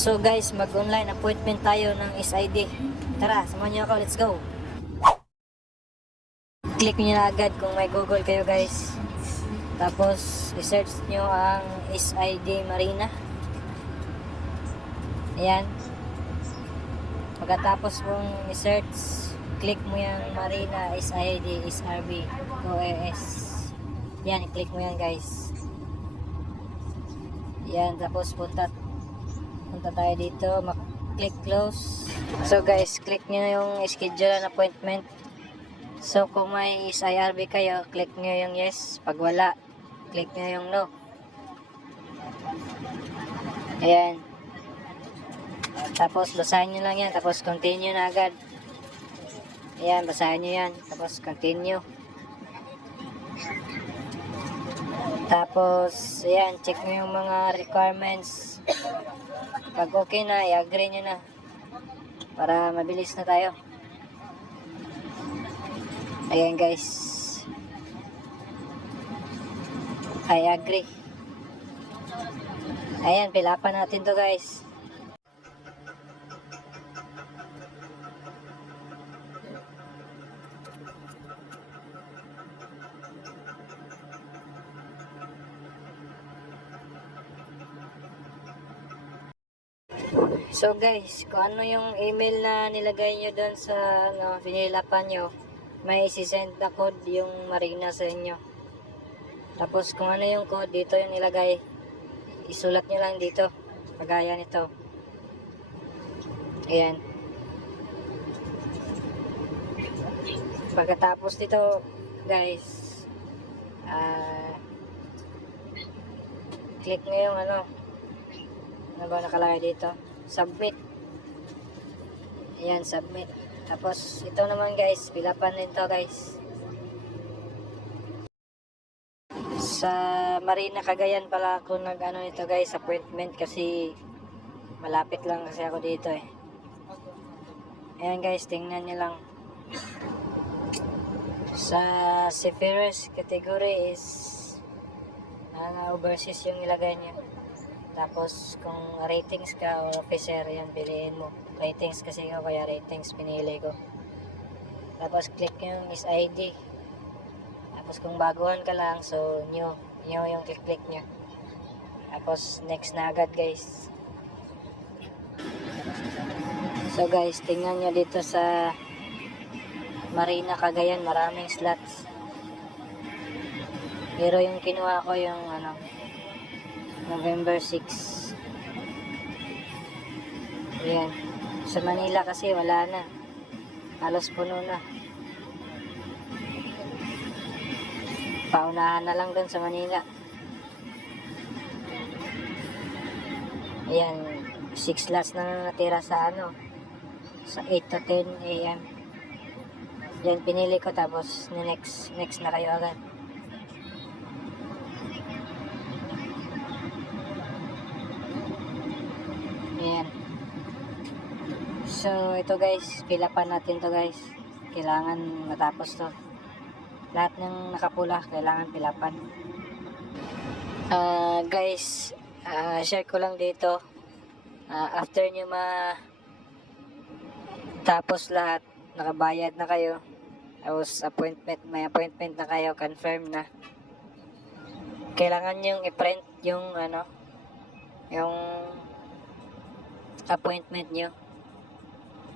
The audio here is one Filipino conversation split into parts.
So guys, mag-online appointment tayo ng SID. Tara, samahan niyo ako, let's go. Click niyo na agad kung may Google kayo guys. Tapos, i-search niyo ang SID Marina. Ayan. Pagkatapos mong i-search, click mo yung Marina SID SRB OAS. Yan, i-click mo yan guys. Yan, tapos punta tayo dito, click close. So guys, click nyo yung schedule an appointment. So kung may SIRB kayo, click nyo yung yes. Pag wala, click nyo yung no. Ayan. Tapos basahin nyo lang yan, tapos continue na agad. Ayan, basahin nyo yan, tapos continue. Tapos, ayan, check nyo yung mga requirements. Pag okay na, i-agree nyo na. Para mabilis na tayo. Ayan guys. I agree. Ayan, pilapan natin to guys. So guys, kung ano yung email na nilagay nyo doon sa pinilapan nyo, may isi-send na code yung Marina sa inyo. Tapos kung ano yung code, dito yung nilagay. Isulat nyo lang dito. Pagaya nito. Ayan. Pagkatapos dito, guys, click nyo yung ano ba nakalagay dito? Submit. Ayan, submit. Tapos, ito naman guys, pilapan din to guys. Sa Marina Cagayan pala ako nag-ano nito guys, appointment kasi malapit lang kasi ako dito eh. Ayan guys, tingnan nyo lang. Sa seafarers category is overseas yung ilagay nyo. Tapos kung ratings ka o officer, yan piliin mo. Ratings kasi ako, kaya ratings pinili ko. Tapos click yung is ID. Tapos kung baguhan ka lang, so new yung click nyo. Tapos next na agad guys. So guys, tingnan nyo dito sa Marina Cagayan, maraming slots. Pero yung kinuha ko yung November 6. Ayan. Sa Manila kasi wala na. Halos puno na. Paunahan na lang dun sa Manila. Ayan. 6 slots na natira sa sa 8 to 10 a.m. Yan, pinili ko tapos next na kayo agad. Ayan. So, ito guys, pilapan natin to guys. Kailangan matapos to. Lahat ng nakapula, kailangan pilapan. Guys, share ko lang dito. After nyo tapos lahat, nakabayad na kayo. Tapos may appointment na kayo, confirm na. Kailangan yung i-print yung yung appointment nyo.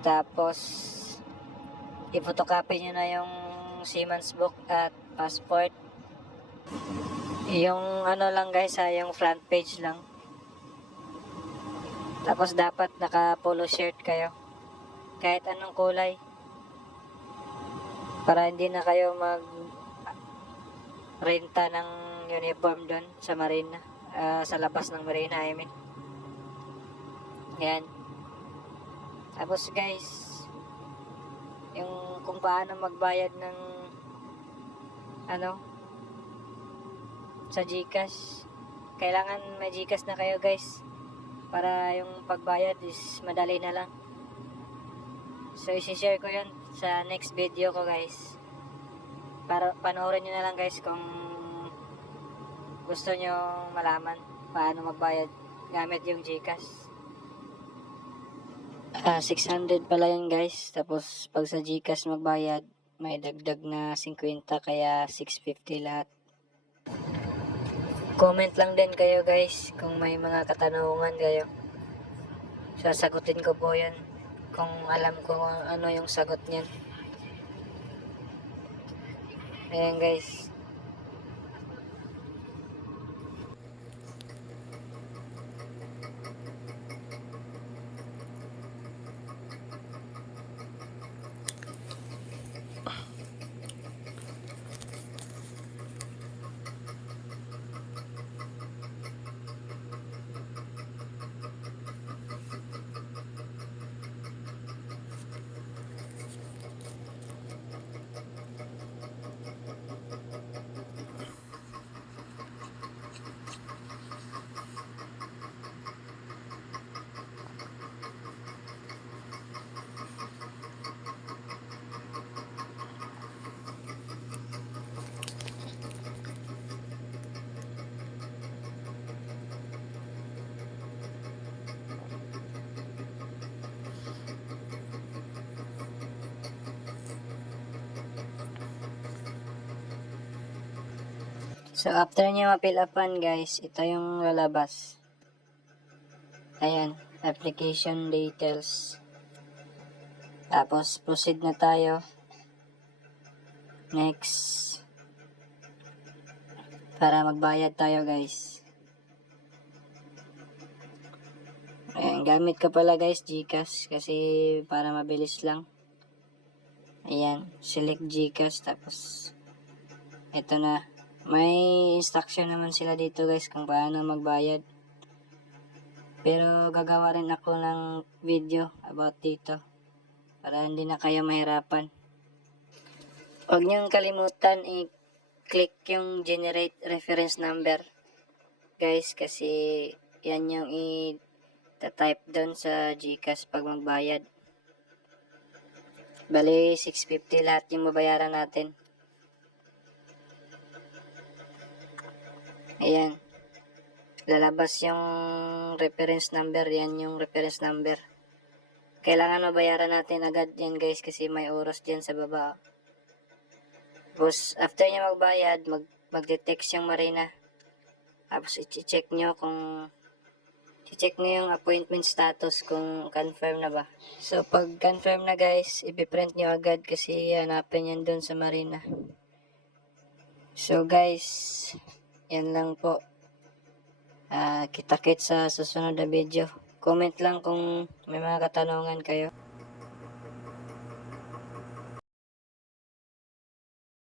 Tapos i-photocopy nyo na yung Seaman's book at passport. Yung lang guys yung front page lang. Tapos dapat naka polo shirt kayo. Kahit anong kulay. Para hindi na kayo renta ng uniform doon sa Marina. Sa labas ng Marina, I mean. Yan. Tapos guys, yung kung paano magbayad ng sa GCash. Kailangan may GCash na kayo guys. Para yung pagbayad is madali na lang. So isi-share ko yun sa next video ko guys. Para panoorin nyo na lang guys kung gusto nyo malaman paano magbayad gamit yung GCash. 600 pala yan guys. Tapos pag sa GCash magbayad, may dagdag na 50 kaya 650 lahat. Comment lang din kayo guys kung may mga katanungan kayo. Sasagutin ko po yan kung alam ko ano yung sagot niyan. Ayan guys. So after nyo ma-fill upan guys, ito yung lalabas. Ayan, application details. Tapos proceed na tayo. Next. Para magbayad tayo guys. Ayan, gamit ko pala guys GCash kasi para mabilis lang. Ayan, select GCash tapos ito na. May instruction naman sila dito guys kung paano magbayad. Pero gagawa rin ako ng video about dito para hindi na kayo mahirapan. Huwag niyong kalimutan i-click yung generate reference number guys kasi yan yung i-type doon sa GCash pag magbayad. Bali 650 lahat yung babayaran natin. Ayan. Lalabas yung reference number. Yan yung reference number. Kailangan mabayaran natin agad yan guys kasi may oras dyan sa baba. Tapos after nyo magbayad, magde-text yung Marina. Tapos i-check nyo yung appointment status kung confirm na ba. So pag confirm na guys, ipiprint nyo agad kasi hanapin yan dun sa Marina. So guys, yan lang po. Kita-kits sa susunod na video. Comment lang kung may mga katanungan kayo.